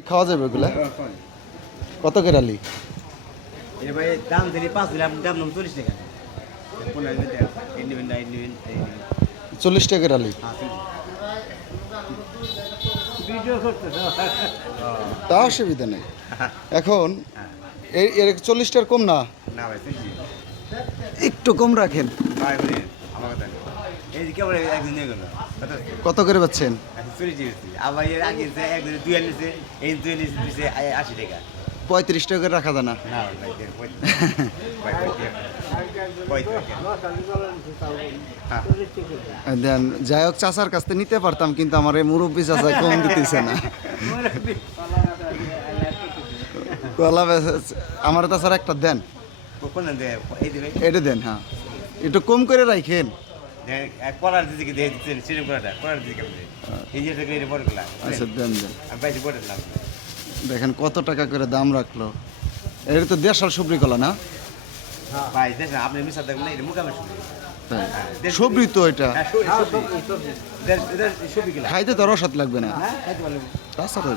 খাওয়া যাবে ওগুলা? কত করে আলি? এর ভাই দাম দিলি 5 দিলাম, দাম নাম 40 টাকা। 15 দিতে ইন্ডিপেন্ডেন্ট 40 টাকা আলি। ভিডিও করতেছ। তা অসুবিধা নেই। এখন এর 40 টাকার কম না? না ভাই শুনছি। একটু কম রাখেন। ভাই বলি আমার কথা নেই। এই যে কেবল একদিন নিয়ে গেল। কত করে পাচ্ছেন? 40 দিয়েছি। আবার এর আগে যে একদিন 2 আনিছে, এই 2 আনিছে 80 টাকা। 35 টাকা করে রাখা যায় না? না ভাই দেন ভাই দেন, যাই হোক চাচার কাছ থেকে নিতে পারতাম, কিন্তু আমার এই মুরব্বী চাচা কম দিতেছে না। কলা আমার তাছার একটা দেন, এটা দেন। হ্যাঁ, একটু কম করে রাখেন। কলার দিকে দিয়ে দিচ্ছেন, সিরিম কলাটা কলার দিকে এই যে এটা বড় কলা। আচ্ছা দেন দেন। আমি বাইরে বড় লাভ দেখেন কত টাকা করে দাম রাখলো। এটা তো দেশাল সবরি কলা না ভাই? দেখেন আপনি মিশা দেখবেন এটা মুখামে শুনি। তাই সবরি তো এটা খাইতে তো রসাদ লাগবে না। তাছাড়া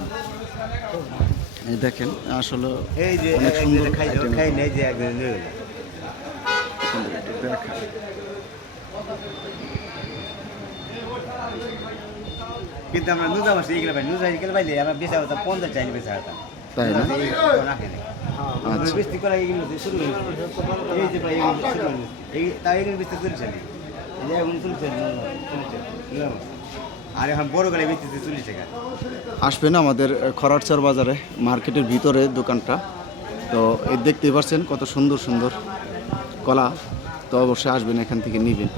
এই দেখেন আসলে এই যে অনেক সুন্দর খাই item। খাই নেই যে একদিন দেখা কিন্তু আমরা নুজা মাসে এগুলো পাই, নুজা এগুলো পাইলে আমরা বেচা হতাম 50 চাইলে বেচা হতাম। তাই না? না খেলে আচ্ছা। বৃষ্টি করা এগুলো শুরু হয়েছে, এই যে ভাই এগুলো শুরু হয়েছে, এই তাই এগুলো বৃষ্টি চলছে না, এই যে এখন চলছে আর এখন বড় করে বেচতেছে 40 টাকা। আসবেন আমাদের খরারচর বাজারে, মার্কেটের ভিতরে দোকানটা। তো এই দেখতেই পাচ্ছেন কত সুন্দর সুন্দর কলা। তো অবশ্যই আসবেন, এখান থেকে নিবেন।